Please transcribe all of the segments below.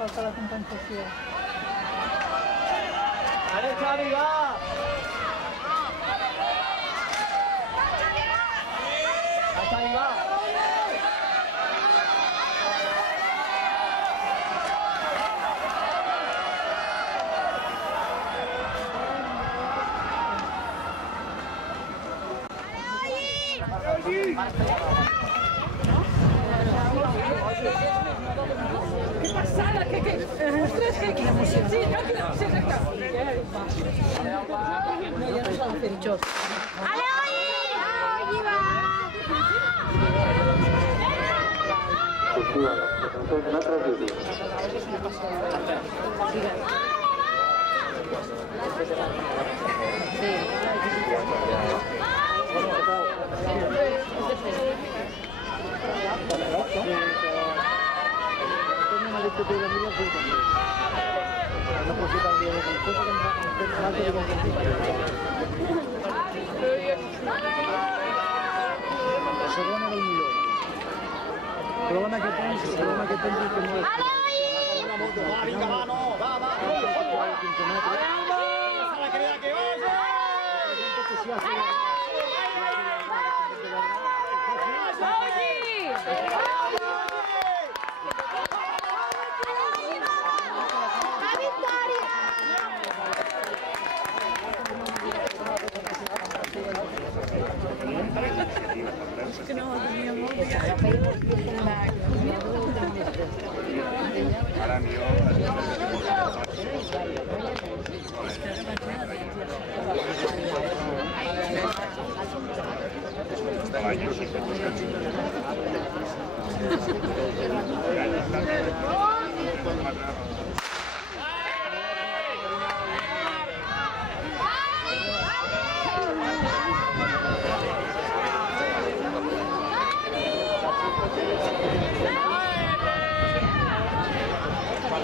falta la compensació. Anem, Xavi, va! Va, Xavi, va! ¡Qué pasada! ¡Qué emoción! Sí, no, sí, exacte. No, ja no s'ha de fer joc. Ale, Oji! Oji, va! Segon era el millor. Problema que tens que no és... Va, vinga, va, no, va, va! La crida que osa! Que no, tenia molt de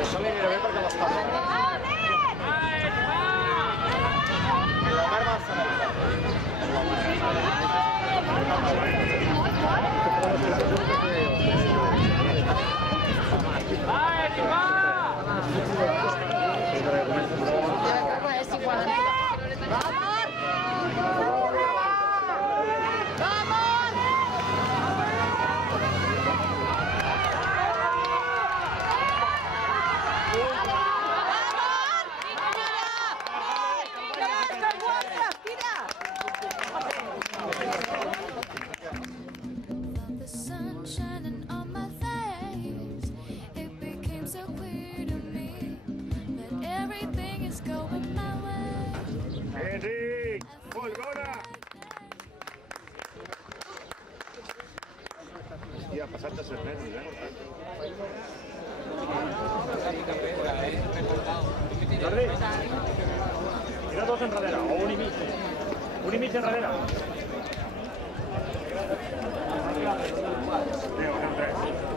Això li anirà bé perquè l'està fent. La Carme està Hòstia, ha passat de 7 mesos, Jordi, tira dos enrere, o un i mig. Un i mig enrere. Adéu, anem 3.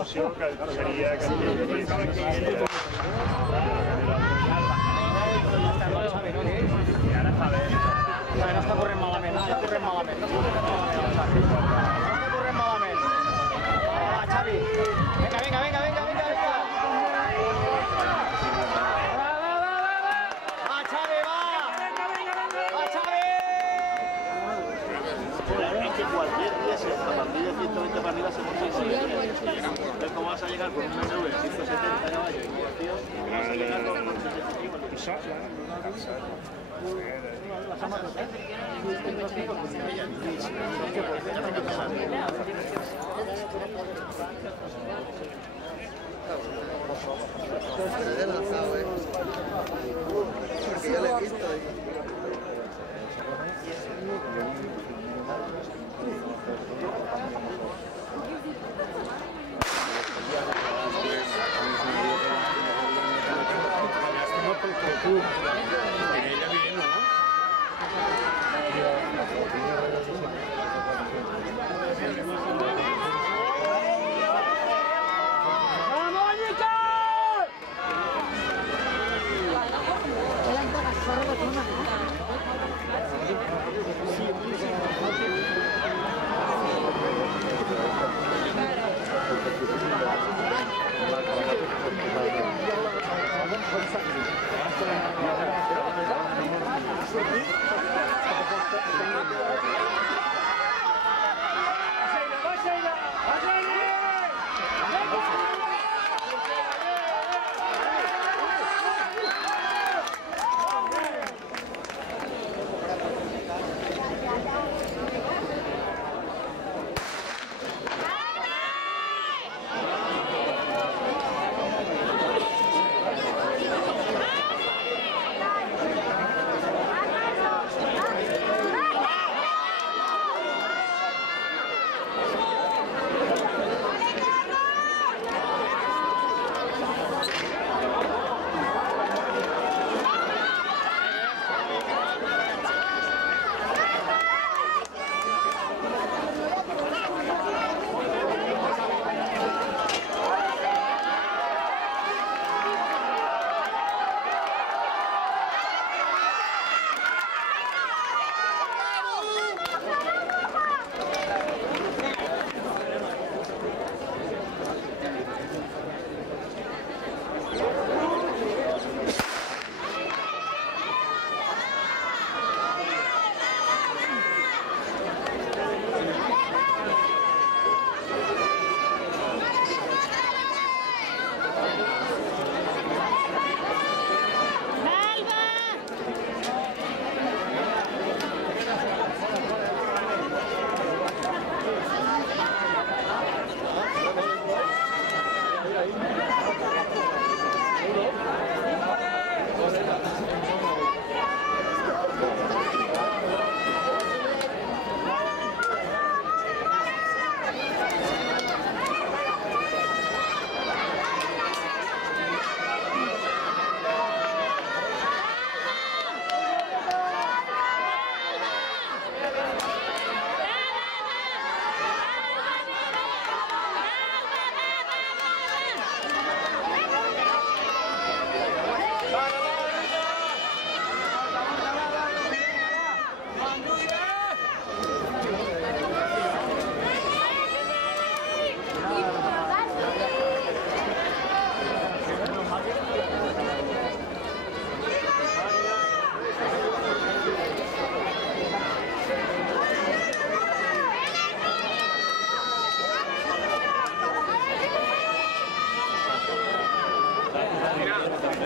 solució que seria que i ara fa bé. No està corrent malament, no està corrent malament. No està corrent malament. Va, Xavi. Vinga. Va, Xavi, va! Va, Xavi! Es que cualquier día, si a partir de 120 para arriba se monta el siguiente. ¿Ves cómo vas a llegar con un BMW de 170 caballos? Tío, vas a llegar con un 75. Se ha lanzado, porque ya lo he visto.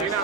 Mira.